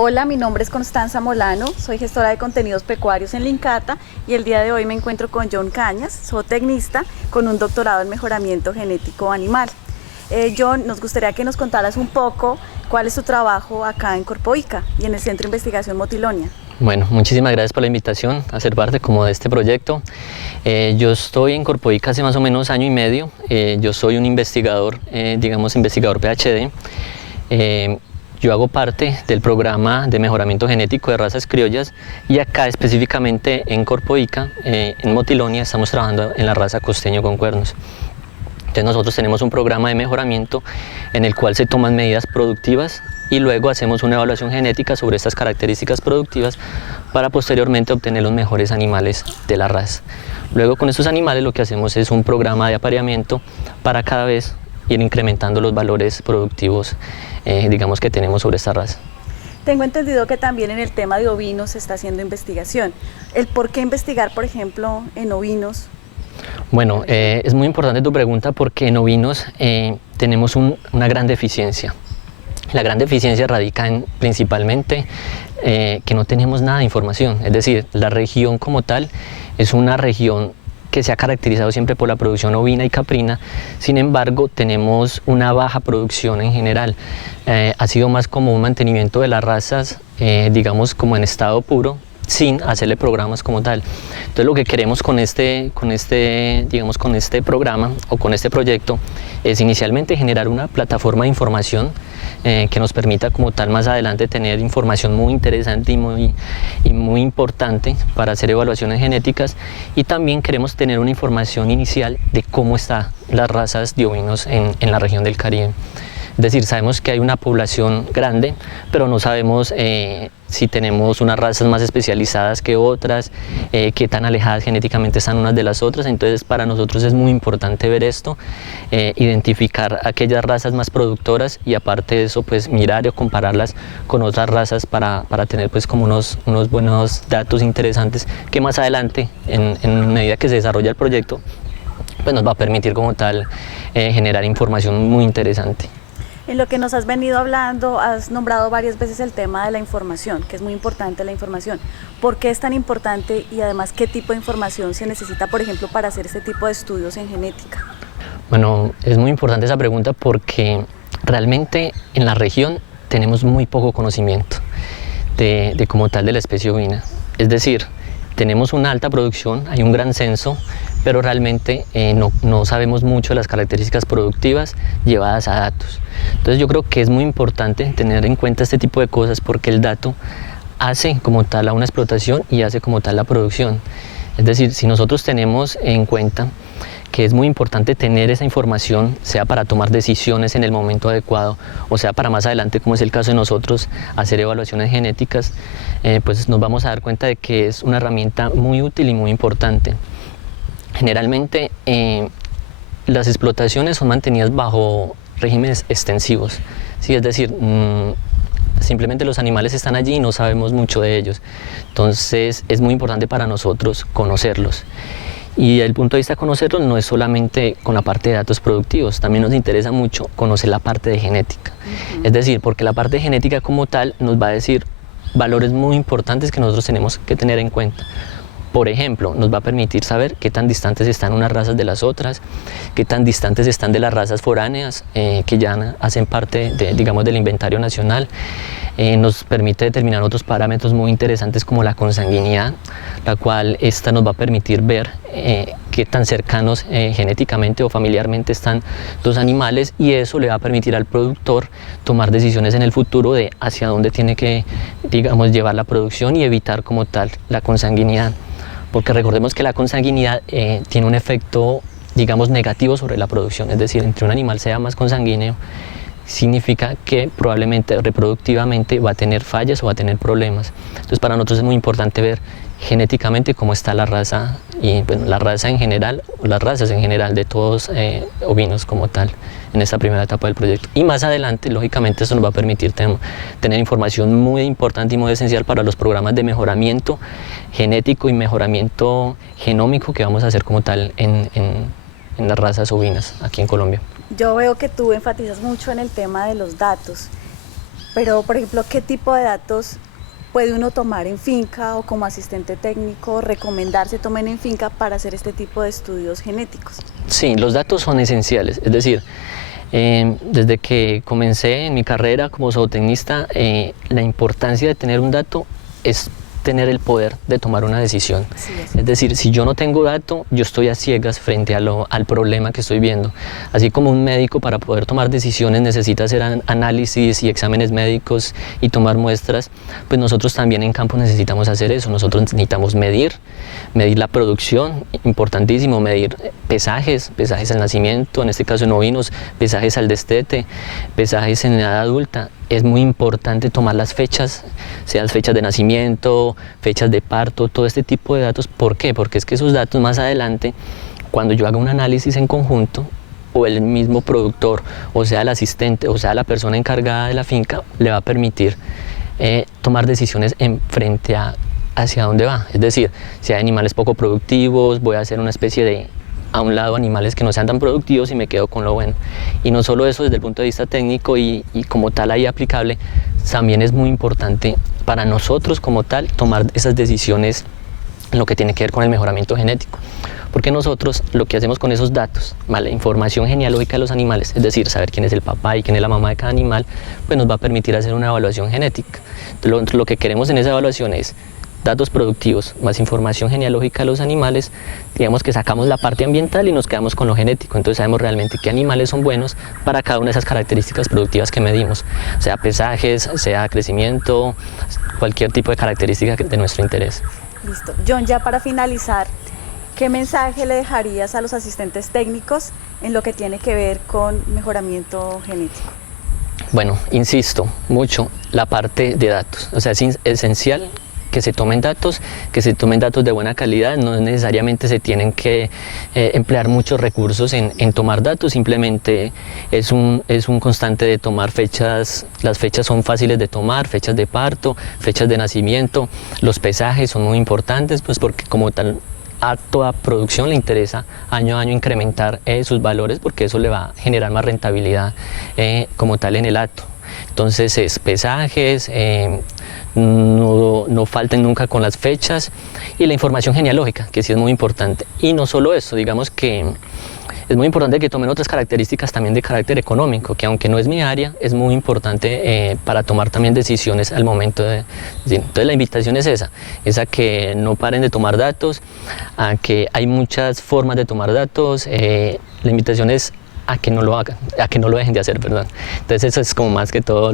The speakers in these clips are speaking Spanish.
Hola, mi nombre es Constanza Molano, soy gestora de contenidos pecuarios en Lincata y el día de hoy me encuentro con John Cañas, zootecnista con un doctorado en mejoramiento genético animal. John, nos gustaría que nos contaras un poco cuál es tu trabajo acá en Corpoica y en el Centro de Investigación Motilonia. Bueno, muchísimas gracias por la invitación a ser parte como de este proyecto. Yo estoy en Corpoica hace más o menos año y medio. Yo soy un investigador, investigador PhD. Yo hago parte del programa de mejoramiento genético de razas criollas y acá específicamente en Corpoica, en Motilonia, estamos trabajando en la raza costeño con cuernos. Entonces nosotros tenemos un programa de mejoramiento en el cual se toman medidas productivas y luego hacemos una evaluación genética sobre estas características productivas para posteriormente obtener los mejores animales de la raza. Luego con estos animales lo que hacemos es un programa de apareamiento para cada vez ir incrementando los valores productivos que tenemos sobre esta raza. Tengo entendido que también en el tema de ovinos se está haciendo investigación. ¿El por qué investigar, por ejemplo, en ovinos? Bueno, es muy importante tu pregunta porque en ovinos tenemos una gran deficiencia. La gran deficiencia radica principalmente que no tenemos nada de información, es decir, la región como tal es una región que se ha caracterizado siempre por la producción ovina y caprina. Sin embargo, tenemos una baja producción en general. Ha sido más como un mantenimiento de las razas, como en estado puro, sin hacerle programas como tal. Entonces lo que queremos con este programa o con este proyecto es inicialmente generar una plataforma de información que nos permita como tal más adelante tener información muy interesante y muy importante para hacer evaluaciones genéticas, y también queremos tener una información inicial de cómo están las razas de ovinos en la región del Caribe. Es decir, sabemos que hay una población grande, pero no sabemos si tenemos unas razas más especializadas que otras, qué tan alejadas genéticamente están unas de las otras. Entonces para nosotros es muy importante ver esto, identificar aquellas razas más productoras y aparte de eso pues mirar o compararlas con otras razas para tener pues como unos buenos datos interesantes que más adelante, en medida que se desarrolla el proyecto, pues nos va a permitir como tal generar información muy interesante. En lo que nos has venido hablando, has nombrado varias veces el tema de la información, que es muy importante la información. ¿Por qué es tan importante y además qué tipo de información se necesita, por ejemplo, para hacer este tipo de estudios en genética? Bueno, es muy importante esa pregunta porque realmente en la región tenemos muy poco conocimiento de como tal de la especie ovina. Es decir, tenemos una alta producción, hay un gran censo, pero realmente no sabemos mucho de las características productivas llevadas a datos. Entonces yo creo que es muy importante tener en cuenta este tipo de cosas porque el dato hace como tal a una explotación y hace como tal la producción. Es decir, si nosotros tenemos en cuenta que es muy importante tener esa información, sea para tomar decisiones en el momento adecuado, o sea para más adelante, como es el caso de nosotros, hacer evaluaciones genéticas, pues nos vamos a dar cuenta de que es una herramienta muy útil y muy importante. Generalmente las explotaciones son mantenidas bajo regímenes extensivos, ¿sí? Es decir, simplemente los animales están allí y no sabemos mucho de ellos. Entonces es muy importante para nosotros conocerlos. Y desde el punto de vista de conocerlos no es solamente con la parte de datos productivos, también nos interesa mucho conocer la parte de genética. Es decir, porque la parte de genética como tal nos va a decir valores muy importantes que nosotros tenemos que tener en cuenta. Por ejemplo, nos va a permitir saber qué tan distantes están unas razas de las otras, qué tan distantes están de las razas foráneas que ya hacen parte del inventario nacional. Nos permite determinar otros parámetros muy interesantes como la consanguinidad, la cual esta nos va a permitir ver qué tan cercanos genéticamente o familiarmente están dos animales, y eso le va a permitir al productor tomar decisiones en el futuro de hacia dónde tiene que llevar la producción y evitar como tal la consanguinidad. Porque recordemos que la consanguinidad tiene un efecto negativo sobre la producción, es decir, entre un animal sea más consanguíneo, significa que probablemente reproductivamente va a tener fallas o va a tener problemas. Entonces para nosotros es muy importante ver genéticamente cómo está la raza y bueno, la raza en general, las razas en general de todos ovinos como tal en esta primera etapa del proyecto. Y más adelante, lógicamente, eso nos va a permitir tener información muy importante y muy esencial para los programas de mejoramiento genético y mejoramiento genómico que vamos a hacer como tal en las razas ovinas aquí en Colombia. Yo veo que tú enfatizas mucho en el tema de los datos. Pero, por ejemplo, ¿qué tipo de datos puede uno tomar en finca o como asistente técnico, recomendar se tomen en finca para hacer este tipo de estudios genéticos? Sí, los datos son esenciales, es decir, desde que comencé en mi carrera como zootecnista, la importancia de tener un dato es tener el poder de tomar una decisión. Es decir, si yo no tengo dato, yo estoy a ciegas frente al problema que estoy viendo. Así como un médico para poder tomar decisiones necesita hacer análisis y exámenes médicos y tomar muestras, pues nosotros también en campo necesitamos hacer eso. Nosotros necesitamos medir la producción, importantísimo, medir pesajes al nacimiento, en este caso en ovinos, pesajes al destete, pesajes en edad adulta. Es muy importante tomar las fechas, sean fechas de nacimiento, fechas de parto, todo este tipo de datos. ¿Por qué? Porque es que esos datos más adelante, cuando yo haga un análisis en conjunto, o el mismo productor, o sea el asistente, o sea la persona encargada de la finca, le va a permitir tomar decisiones en frente a hacia dónde va. Es decir, si hay animales poco productivos, voy a hacer una especie de a un lado animales que no sean tan productivos y me quedo con lo bueno. Y no solo eso desde el punto de vista técnico y como tal ahí aplicable, también es muy importante para nosotros como tal tomar esas decisiones en lo que tiene que ver con el mejoramiento genético. Porque nosotros lo que hacemos con esos datos, la información genealógica de los animales, es decir, saber quién es el papá y quién es la mamá de cada animal, pues nos va a permitir hacer una evaluación genética. Entonces, lo que queremos en esa evaluación es datos productivos más información genealógica de los animales, digamos que sacamos la parte ambiental y nos quedamos con lo genético, entonces sabemos realmente qué animales son buenos para cada una de esas características productivas que medimos, sea pesajes, sea crecimiento, cualquier tipo de característica de nuestro interés. Listo. John, ya para finalizar, ¿qué mensaje le dejarías a los asistentes técnicos en lo que tiene que ver con mejoramiento genético? Bueno, insisto mucho, la parte de datos, o sea, es esencial que se tomen datos de buena calidad, no necesariamente se tienen que emplear muchos recursos en tomar datos, simplemente es un constante de tomar fechas, las fechas son fáciles de tomar, fechas de parto, fechas de nacimiento, los pesajes son muy importantes, pues porque como tal a toda producción le interesa año a año incrementar sus valores porque eso le va a generar más rentabilidad como tal en el acto. Entonces pesajes, no falten nunca con las fechas y la información genealógica, que sí es muy importante. Y no solo eso, digamos que es muy importante que tomen otras características también de carácter económico, que aunque no es mi área, es muy importante para tomar también decisiones al momento de... Entonces la invitación es a que no paren de tomar datos, a que hay muchas formas de tomar datos, la invitación es a que no lo hagan, a que no lo dejen de hacer, perdón. Entonces eso es como más que todo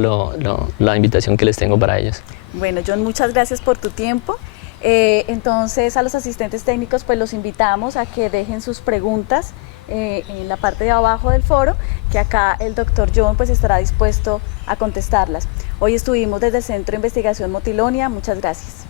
la invitación que les tengo para ellos. Bueno, John, muchas gracias por tu tiempo. Entonces a los asistentes técnicos pues los invitamos a que dejen sus preguntas en la parte de abajo del foro, que acá el doctor John pues estará dispuesto a contestarlas. Hoy estuvimos desde el Centro de Investigación Motilonia, muchas gracias.